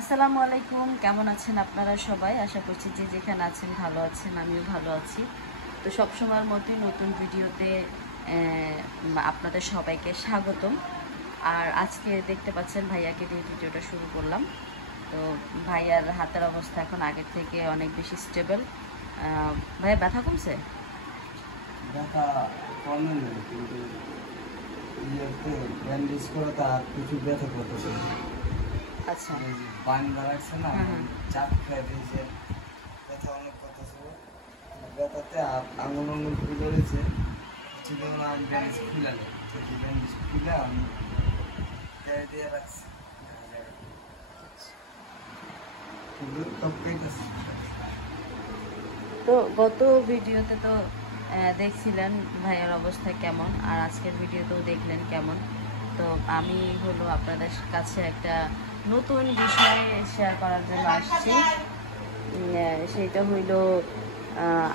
আসসালামু আলাইকুম, কেমন আছেন আপনারা সবাই? আশা করছি যে যেখানে আছেন ভালো আছেন, আমিও ভালো আছি। তো সবসময়ের মতোই নতুন ভিডিওতে আপনাদের সবাইকে স্বাগতম। আর আজকে দেখতে পাচ্ছেন ভাইয়াকে দিয়ে ভিডিওটা শুরু করলাম। তো ভাইয়ার হাতের অবস্থা এখন আগের থেকে অনেক বেশি স্টেবল। ভাইয়া ব্যথা কমছে? ব্যথা কমে নেই, কিন্তু ইয়েতে ব্যান্ডেজ করাতে আর কিছু ব্যথা করতেছে। আচ্ছা, বান্দা রাখছে না, হুম। চাপ খেয়ে দিয়েছে, ব্যথা অনেক করতেছে। ব্যথাতে আর আঙুল খুলে রয়েছে। যেমন আমি ব্যান্ডেজ খুলালে, ব্যান্ডেজ খুলে আমি দিয়ে রাখছি, কিন্তু তপ্পাইতেছে। তো গত ভিডিওতে তো দেখছিলেন ভাইয়ার অবস্থা কেমন, আর আজকের ভিডিওতেও দেখলেন কেমন। তো আমি হলো আপনাদের কাছে একটা নতুন বিষয় শেয়ার করার জন্য আসছি। সেইটা হইল,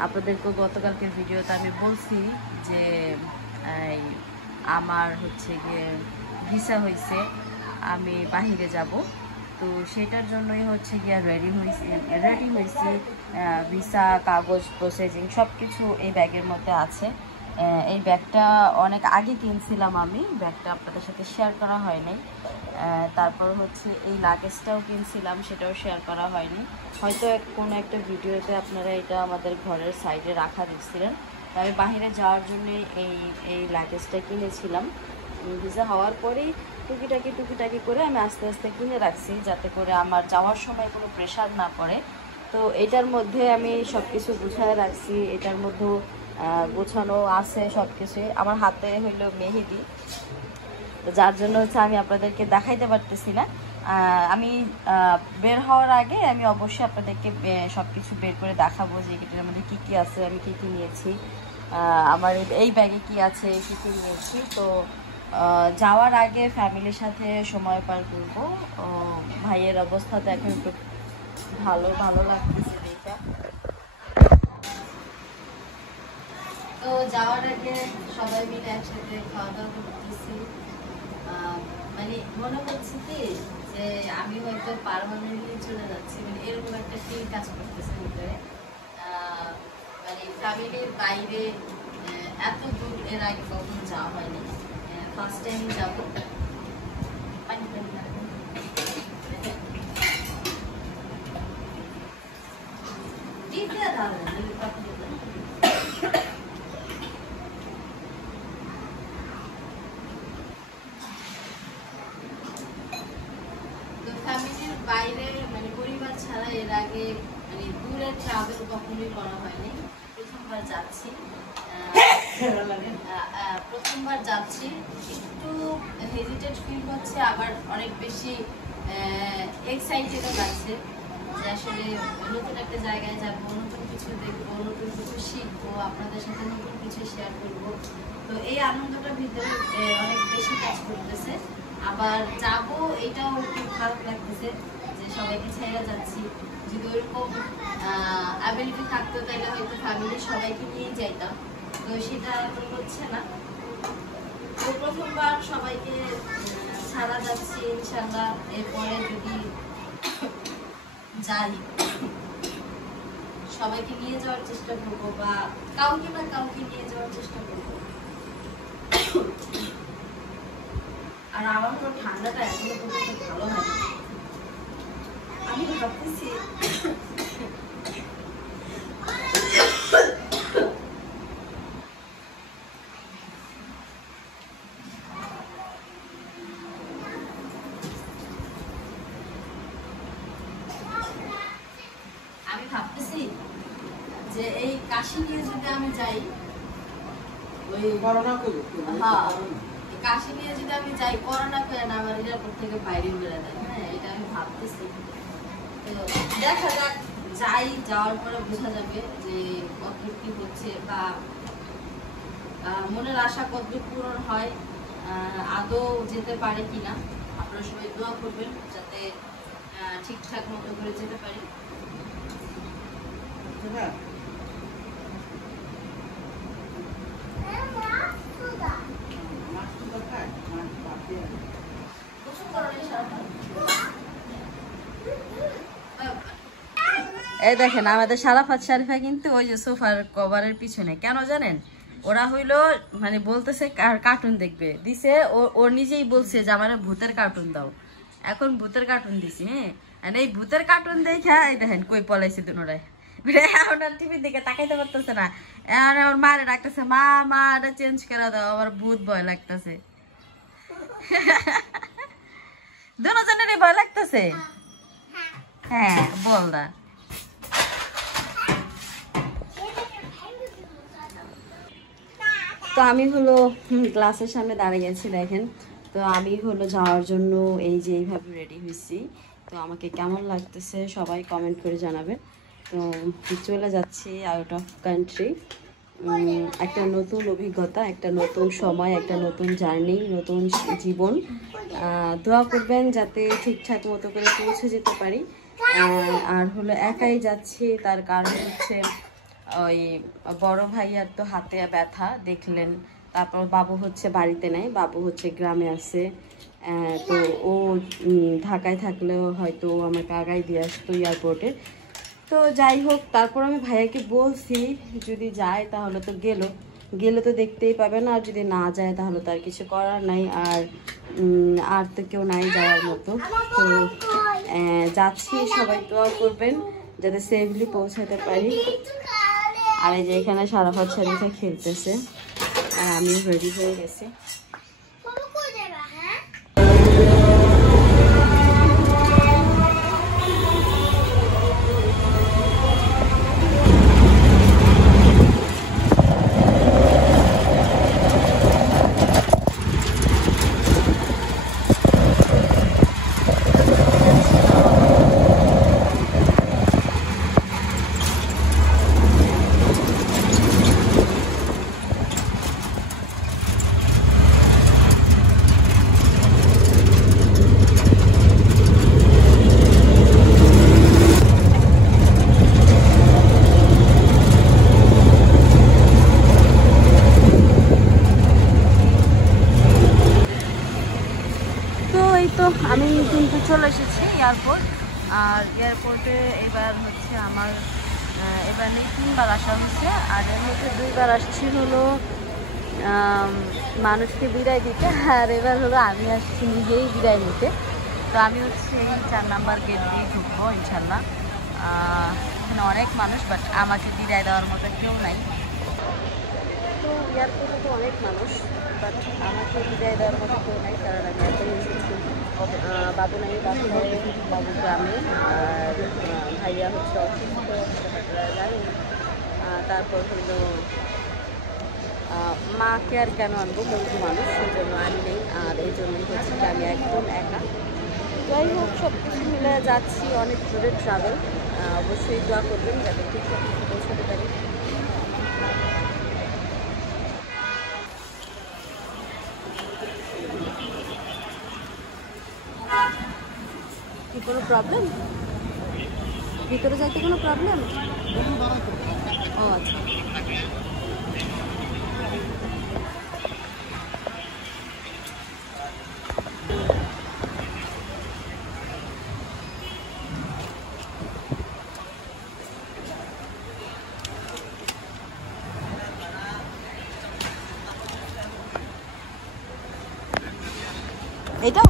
আপনাদেরকে গতকালকের ভিডিওতে আমি বলছি যে এই আমার হচ্ছে গিয়ে ভিসা হয়েছে, আমি বাহিরে যাব। তো সেটার জন্যই হচ্ছে গিয়ে রেডি হয়েছি। ভিসা, কাগজ, প্রসেসিং সব কিছু এই ব্যাগের মধ্যে আছে। এই ব্যাগটা অনেক আগে কিনছিলাম আমি, ব্যাগটা আপনাদের সাথে শেয়ার করা হয় নাই। তারপর হচ্ছে এই লাগেজটাও কিনছিলাম, সেটাও শেয়ার করা হয়নি। হয়তো কোনো একটা ভিডিওতে আপনারা এটা আমাদের ঘরের সাইডে রাখা দেখছিলেন। আমি বাহিরে যাওয়ার জন্য এই এই লাগেজটা কিনেছিলাম। ভিসা হওয়ার পরেই টুকিটাকি করে আমি আস্তে আস্তে কিনে রাখছি, যাতে করে আমার যাওয়ার সময় কোনো প্রেশার না পড়ে। তো এটার মধ্যে আমি সব কিছু গুছায় রাখছি, এটার মধ্যেও গোছানো আছে সব কিছুই। আমার হাতে হইলো মেহেদি, যার জন্য হচ্ছে আমি আপনাদেরকে দেখাইতে পারতেছি না। আমি বের হওয়ার আগে আমি অবশ্যই আপনাদেরকে সব কিছু বের করে দেখাবো যে এটার মধ্যে কী কী আছে, আমি কী কী নিয়েছি, আমার এই ব্যাগে কি আছে, কী কী নিয়েছি। তো যাওয়ার আগে ফ্যামিলির সাথে সময় পার করবো। ভাইয়ের অবস্থাতে এখন একটু ভালো ভালো লাগতেছে দেখা। তো যাওয়ার আগে সবাই মিলে একসাথে খাওয়া দাওয়া করতেছি। মানে মনে হচ্ছে কি যে আমি হয়তো পার্মানেন্টলি চলে যাচ্ছি, মানে এরকম একটা ফিল কাজ করতেছে ভিতরে। মানে ফ্যামিলির বাইরে এত দূর এর আগে কখনো যাওয়া হয়নি, ফার্স্ট টাইম যাবো। পানি পানি ফ্যামিলির বাইরে, মানে পরিবার ছাড়া এর আগে মানে দূরের ট্রাভেল কখনোই করা হয়নি, প্রথমবার যাচ্ছি। প্রথমবার যাচ্ছি, একটু হেজিটেড ফিল হচ্ছে, আবার অনেক বেশি এক্সাইটেডও লাগছে যে আসলে নতুন একটা জায়গায় যাবো, নতুন কিছু দেখবো, নতুন কিছু শিখবো, আপনাদের সাথে নতুন কিছু শেয়ার করবো। তো এই আনন্দটা ভিতরে অনেক বেশি কাজ করতেছে। আবার যাবো এটাও একটু খারাপ লাগতেছে যে সবাইকে ছেড়ে যাচ্ছি। যদি ওইরকম অ্যাবিলিটি থাকতো তাহলে হয়তো ফ্যামিলির সবাইকে নিয়ে যাইতাম, তো সেটা এখন হচ্ছে না। তো প্রথমবার সবাইকে ছাড়া যাচ্ছি, ইনশাল্লাহ এরপরে যদি যাই সবাইকে নিয়ে যাওয়ার চেষ্টা করবো, বা কাউকে না কাউকে নিয়ে যাওয়ার চেষ্টা করবো। আর আমার তো ঠান্ডাটা এখনো পর্যন্ত ভালো হয় না। আমি ভাবতেছি যে এই কাশি নিয়ে যদি আমি যাই, ওই হ্যাঁ কাশি নিয়ে যদি আমি যাই, করোনা করে না আমার এয়ারপোর্ট থেকে বাইরে বেড়ে দেয়। হ্যাঁ, এটা আমি ভাবতেছি। তো দেখা যাক, যাই, যাওয়ার পরে বোঝা যাবে যে কত কি হচ্ছে, বা মনের আশা কত পূরণ হয়, আদৌ যেতে পারে কিনা। আপনারা সবাই দোয়া করবেন যাতে ঠিকঠাক মতো করে যেতে পারি। গোসল করার সারা এই দেখেন আমাদের সারাফাত শারিফা কিন্তু ওই যে সোফার কভারের পিছনে, কেন জানেন? ওরা হইলো মানে বলতেছে কার্টুন দেখবে, দিছে ওর নিজেই বলছে যে আমার ভূতের কার্টুন দাও। এখন ভূতের কার্টুন দিছি, হ্যাঁ, আর এই ভূতের কার্টুন দেখা এই দেখেন কই পলাইছে দুনোরাই। এখন আর টিভির দিকে তাকাইতে পারতেছে না, এখন আমার মারে ডাকতেছে, মা মা এটা চেঞ্জ করে দাও, আমার ভূত ভয় লাগতেছে। দুজনেরই ভয় লাগতেছে। হ্যাঁ বল দা। তো আমি হলো ক্লাসের সামনে দাঁড়িয়ে গেছি দেখেন। তো আমি হলো যাওয়ার জন্য এই যে এইভাবে রেডি হয়েছি। তো আমাকে কেমন লাগতেছে সবাই কমেন্ট করে জানাবেন। তো চলে যাচ্ছি আউট অফ কান্ট্রি, একটা নতুন অভিজ্ঞতা, একটা নতুন সময়, একটা নতুন জার্নি, নতুন জীবন। দোয়া করবেন যাতে ঠিকঠাক মতো করে পৌঁছে যেতে পারি। আর হলো একাই যাচ্ছি, তার কারণ হচ্ছে ওই বড় ভাইয়ার তো হাতে ব্যথা দেখলেন, তারপর বাবু হচ্ছে বাড়িতে নেই, বাবু হচ্ছে গ্রামে আছে। তো ও ঢাকায় থাকলেও হয়তো আমাকে আগাই দিয়ে আসতো এয়ারপোর্টে। তো যাই হোক, তারপর আমি ভাইয়াকে বলছি যদি যায় তাহলে তো গেলে তো দেখতেই পাবে না, আর যদি না যায় তাহলে তো আর কিছু করার নাই। আর তো কেউ নাই যাওয়ার মতো। তো যাচ্ছি, সবাই দোয়া করবেন যাতে সেফলি পৌঁছাতে পারি। আর এই যে এখানে সারাফাত শারিফা খেলতেছে, আর আমিও রেডি হয়ে গেছি। তো আমি কিন্তু চলে এসেছি এয়ারপোর্ট। আর এয়ারপোর্টে এবার হচ্ছে আমার এবার নেই 3বার আসা হচ্ছে। আর এর মধ্যে 2বার আসছি হলো মানুষকে বিদায় দিতে, আর এবার হলো আমি আসছি নিজেই বিদায় নিতে। তো আমি হচ্ছে এই 4 নাম্বার গেট দিয়ে ঢুকবো ইনশাল্লাহ। এখানে অনেক মানুষ, বাট আমাকে বিদায় দেওয়ার মতো কেউ নাই। তো এয়ারপোর্টে তো অনেক মানুষ, বাট আমাকে বিদায় দেওয়ার মতো কেউ নাই, কারণ আমি এত এসেছি। বাবু নাই বাসায়, বাবু গ্রামে, আর ভাইয়া হচ্ছে অসুস্থ, আপনারা জানেন। তারপর হলো মাকে আর কেন আনবো, বন্ধু মানুষ, সেই জন্য আনি নেই। আর এই জন্যই হচ্ছে যে আমি একদম একা। যাই হোক, সব কিছু মিলে যাচ্ছি, অনেক দূরের ট্রাভেল। অবশ্যই দোয়া করবেন যাতে ঠিকঠাক পৌঁছাতে পারি। কি কোনো প্রবলেম? ভিতরে যাইতে কোনো প্রবলেম? ও আচ্ছা। এটা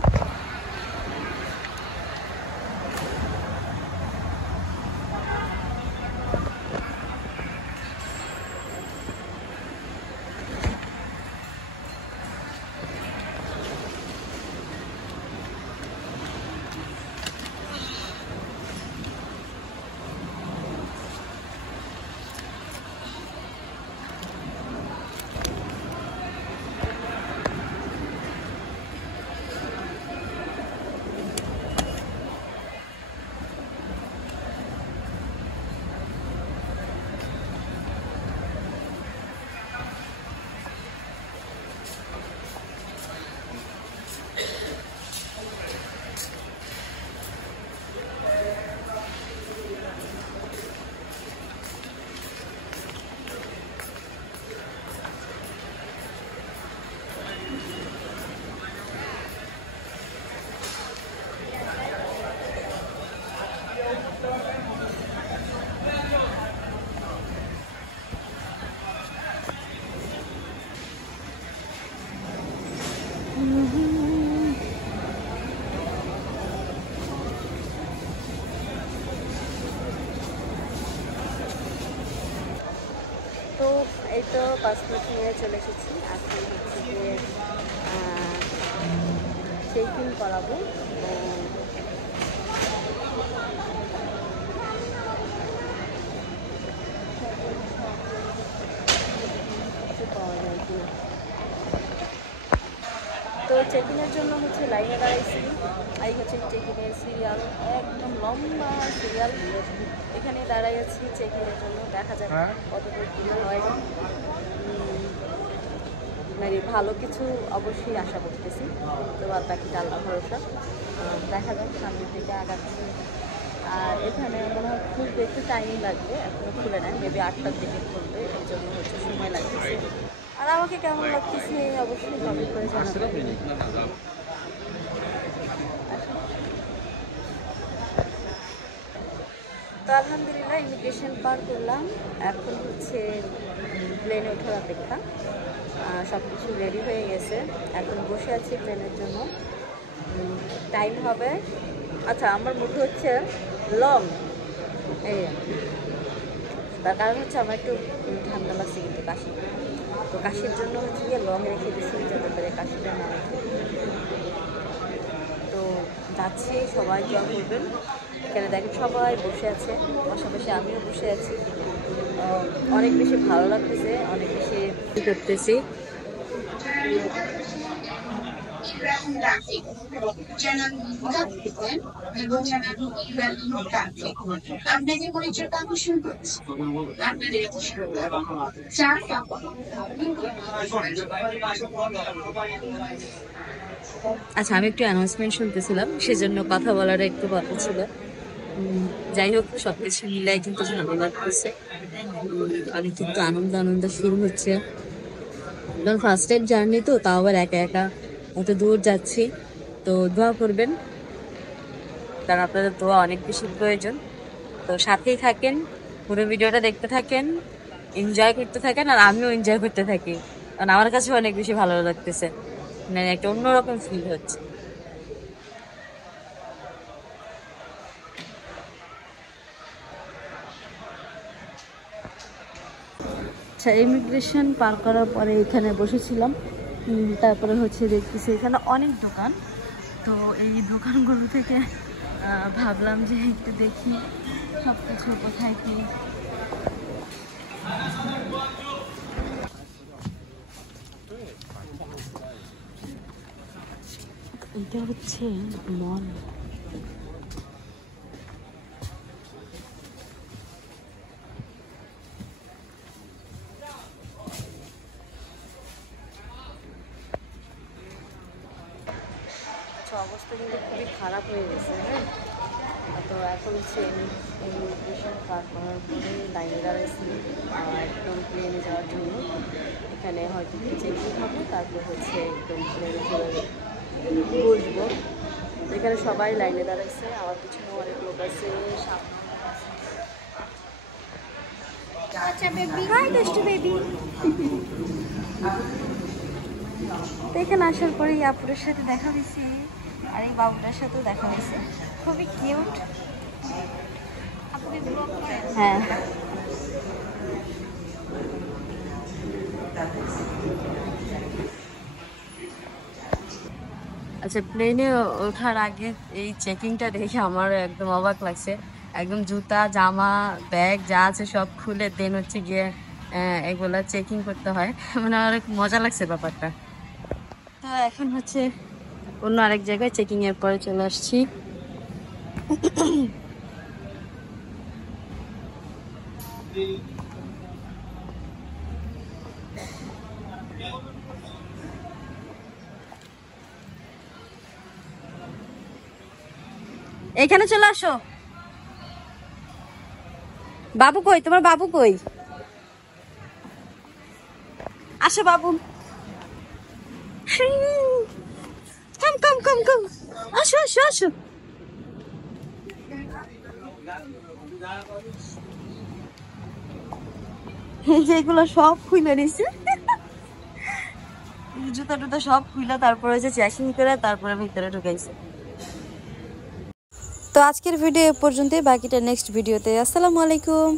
এই তো পাসপোর্ট নিয়ে চলে এসেছি। এখন হচ্ছে গিয়ে চেক ইন করাবো। পাওয়া যায় কিনা। তো চেকিংয়ের জন্য হচ্ছে লাইনে দাঁড়াইছি। এই হচ্ছে চেকিংয়ের সিরিয়াল, একদম লম্বা সিরিয়াল। এখানে দাঁড়াই আছি চেকিংয়ের জন্য। দেখা যাক কতদূর কী হয়। মানে ভালো কিছু অবশ্যই আশা করতেছি, তো আর বাকিটা আল্লাহ ভরসা। দেখা যাক সামনের দিকে আগাচ্ছি। আর এখানে মনে হয় খুলতে একটু টাইম লাগবে, এখনও খুলে নেয়, মেবি 8টার দিকে খুলবে, এই জন্য হচ্ছে সময় লাগতেছে। আর আমাকে কেমন লাগতেছে অবশ্যই কমেন্ট করে জানাবেন। তো আলহামদুলিল্লাহ ইমিগ্রেশন পার করলাম। এখন হচ্ছে প্লেনে ওঠার অপেক্ষা। সব কিছু রেডি হয়ে গেছে, এখন বসে আছি ট্রেনের জন্য। টাইম হবে, আচ্ছা আমার মুখে হচ্ছে লং, এই তার কারণ হচ্ছে আমার একটু ঠান্ডা লাগছে কিন্তু কাশি, তো কাশির জন্য হচ্ছে গিয়ে লং রেখে দিচ্ছি যাতে করে কাশিটা না রেখে। তো যাচ্ছি, সবাই জল করবেন। এখানে দেখেন সবাই বসে আছে, পাশাপাশি আমিও বসে আছি। অনেক বেশি ভালো লাগতেছে, অনেক বেশি করতেছি। আচ্ছা, আমি একটু অ্যানাউন্সমেন্ট শুনতেছিলাম, সেজন্য কথা বলার একটু কথা ছিল। যাই হোক, সবকিছু মিলাই কিন্তু ভালো লাগতেছে। অনেক কিন্তু আনন্দ ফিল হচ্ছে। ফার্স্ট টাইম জার্নি তো, তাও আবার একা একা এত দূর যাচ্ছি। তো দোয়া করবেন, কারণ আপনাদের দোয়া অনেক বেশি প্রয়োজন। তো সাথেই থাকেন, পুরো ভিডিওটা দেখতে থাকেন, এনজয় করতে থাকেন, আর আমিও এনজয় করতে থাকি, কারণ আমার কাছে অনেক বেশি ভালো লাগতেছে। মানে একটা অন্যরকম ফিল হচ্ছে। আচ্ছা, ইমিগ্রেশন পার করার পরে এখানে বসেছিলাম। তারপরে হচ্ছে দেখতেছি এখানে অনেক দোকান। তো এই দোকানগুলো থেকে ভাবলাম যে একটু দেখি সব কিছু কোথায় কি। এটা হচ্ছে মল। অবস্থা কিন্তু খুবই খারাপ হয়ে গেছে। হ্যাঁ, তো এখন হচ্ছে ইমিগ্রেশন পার করার পরে লাইনে দাঁড়াইছি একদম প্লেনে যাওয়ার জন্য। এখানে হয়তো চেকিং হবে, তারপর হচ্ছে একদম প্লেনে চলে বসবো। এখানে সবাই লাইনে দাঁড়াইছে, আমার পিছনে অনেক লোক আছে, তো এখানে আসার পরে এই আপুরের সাথে দেখা হয়েছে, আর এই বাবুটার সাথেও দেখা হয়েছে, খুবই কিউট। হ্যাঁ, আচ্ছা, প্লেনে ওঠার আগে এই চেকিংটা দেখে আমার একদম অবাক লাগছে। একদম জুতা, জামা, ব্যাগ যা আছে সব খুলে দেন হচ্ছে গিয়ে এগুলা চেকিং করতে হয়। মানে অনেক মজা লাগছে ব্যাপারটা। তো এখন হচ্ছে অন্য আরেক জায়গায় চেকিং এর পরে চলে আসছি। এখানে চলে আসো। বাবু কই? তোমার বাবু কই? আসো বাবু, কম কম কম কম, আসো আসো আসো। এগুলো সব খুলে নিছে, জুতা টুতা সব খুলে তারপরে যে চেকিং করে তারপরে ভিতরে ঢুকাইছে। তো আজকের ভিডিও এ পর্যন্তই, বাকিটা নেক্সট ভিডিওতে। আসসালামু আলাইকুম।